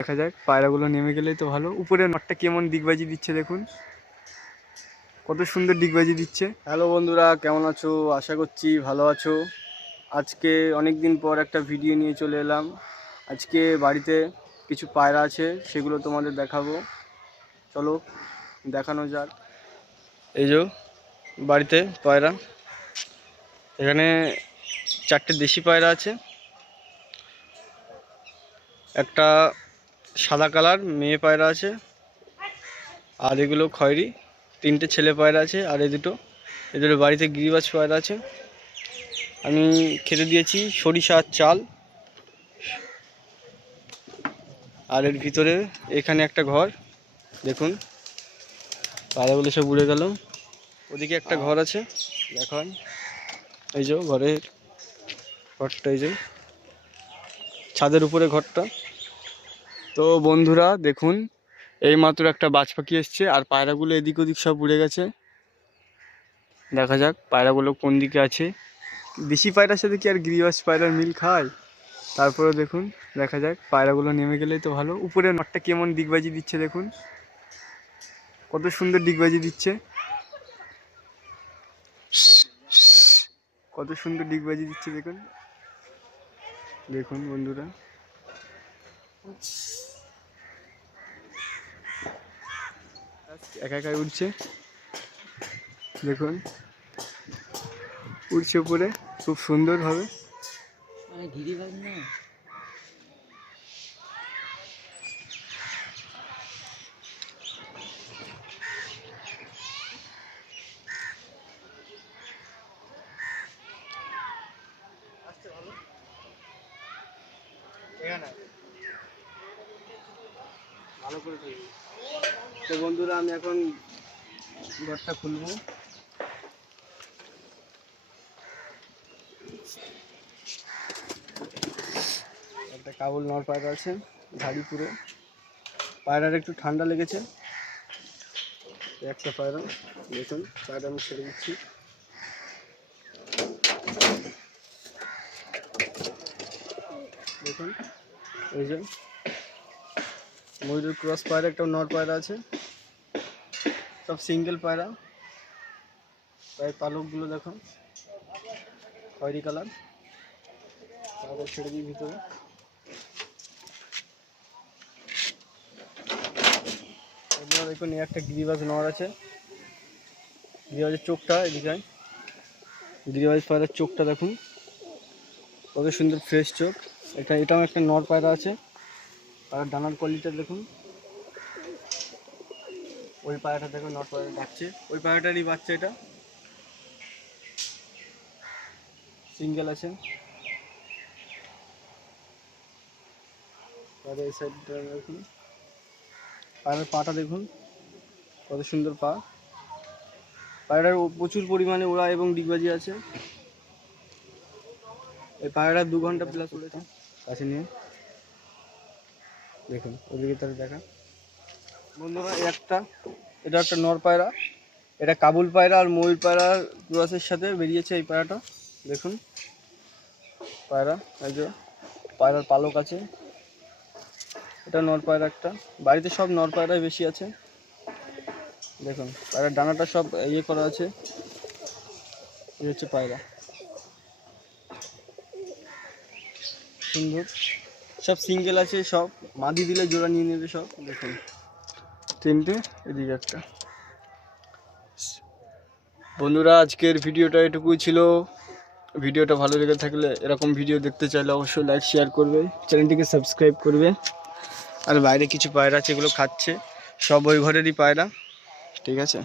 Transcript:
দেখা যাক পায়রাগুলো নেমে গেলেই তো ভালো। উপরে নটটা কেমন ডিগবাজি দিচ্ছে দেখুন, কত সুন্দর ডিগবাজি দিচ্ছে। হ্যালো বন্ধুরা, কেমন আছো? আশা করছি ভালো আছো। আজকে অনেক দিন পর একটা ভিডিও নিয়ে চলে এলাম। আজকে বাড়িতে কিছু পায়রা আছে, সেগুলো তোমাদের দেখাবো। চলো দেখানো যাক। এই যে বাড়িতে পায়রা, এখানে 4টে দেশি পায়রা আছে, একটা সাদা কালার মেয়ে পায়রা আছে, আর এগুলো খয়েরি। 3টে ছেলে পায়রা আছে, আর এদের বাড়িতে গিরিবাজ পায়রা আছে। আমি খেতে দিয়েছি সরিষা আর চাল। আর এর ভিতরে এখানে একটা ঘর দেখুন, পায়রাগুলো সব উড়ে গেল। ওদিকে একটা ঘর আছে, দেখান। এই যে ঘরটা, এই যে ছাদের উপরে ঘরটা। তো বন্ধুরা দেখুন, এইমাত্র একটা বাজ পাখি এসছে, আর পায়রাগুলো এদিক ওদিক সব উড়ে গেছে। দেখা যাক পায়রাগুলো কোন দিকে আছে। দেশি পায়রার সাথে কি আর গিরিবাজ পায়রার মিল খায়? তারপরে দেখুন, দেখা যাক পায়রাগুলো নেমে গেলেই তো ভালো। উপরে নটটা কেমন ডিগবাজি দিচ্ছে দেখুন, কত সুন্দর ডিগবাজি দিচ্ছে, কত সুন্দর ডিগবাজি দিচ্ছে দেখুন। দেখুন বন্ধুরা, একা একাই উঠছে, দেখুন উঠছে উপরে খুব সুন্দর ভাবে। গিরিবাজ না, ভালো করে থাকবে। তো বন্ধুরা, আমি এখন ঘরটা খুলবো। একটা কাবুল নর পায়রা আছে, ঝাড়ি পুরো। পায়রার একটু ঠান্ডা লেগেছে। একটা পায়রা দেখুন, পায়রা আমি ছেড়ে দিচ্ছি। দেখুন এই যে ময়ূরের ক্রস পায়রা, একটা নর পায়রা আছে, সব সিঙ্গেল পায়রা। পায়ের পালকগুলো দেখুন, খয়েরি কালার। পায়রা ছেড়ে দিই ভিতরে। এবার দেখুন, একটা গিরিবাজ নর আছে। গিরিবাজের চোখটা এদিকে, গিরিবাজ পায়রার চোখটা দেখুন, কত সুন্দর ফ্রেশ চোখ। এটাও একটা নর পায়রা আছে। আর ডানার কোয়ালিটিটা দেখুন। ওই পায়রাটা দেখুন, নর পায়রা ডাকছে, ওই পায়রাটারই বাচ্চা এটা, সিঙ্গেল আছে। আর এই সাইডটা দেখুন, পায়রার পাটা দেখুন, কত সুন্দর পা। পায়রার প্রচুর পরিমাণে ওড়া এবং ডিগবাজি আছে। এই পায়রা 2 ঘন্টা প্লাস উড়েছে। কাছে নিয়ে দেখুন, ওদিকে তার দেখা। বন্ধুরা, এটা একটা নর পায়রা, এটা কাবুল পায়রা আর ময়ূর পায়রার ক্রসের সাথে বেরিয়েছে এই পায়রাটা। দেখুন পায়রা, এই যে পায়রার পালক আছে। এটা নর পায়রা একটা। বাড়িতে সব নর পায়রাই বেশি আছে। দেখুন পায়রার ডানাটা সব ইয়ে করা আছে। এই হচ্ছে পায়রা, সুন্দর। সব সিঙ্গেল আছে, সব মাদি দিলে জোড়া নিয়ে নেবে সব। দেখুন 3টে, এদিকে একটা। বন্ধুরা, আজকের ভিডিওটা এটুকুই ছিল। ভিডিওটা ভালো লেগে থাকলে, এরকম ভিডিও দেখতে চাইলে অবশ্যই লাইক শেয়ার করবে, চ্যানেলটিকে সাবস্ক্রাইব করবে। আর বাইরে কিছু পায়রা আছে, এগুলো খাচ্ছে, সব ওই ঘরেরই পায়রা। ঠিক আছে।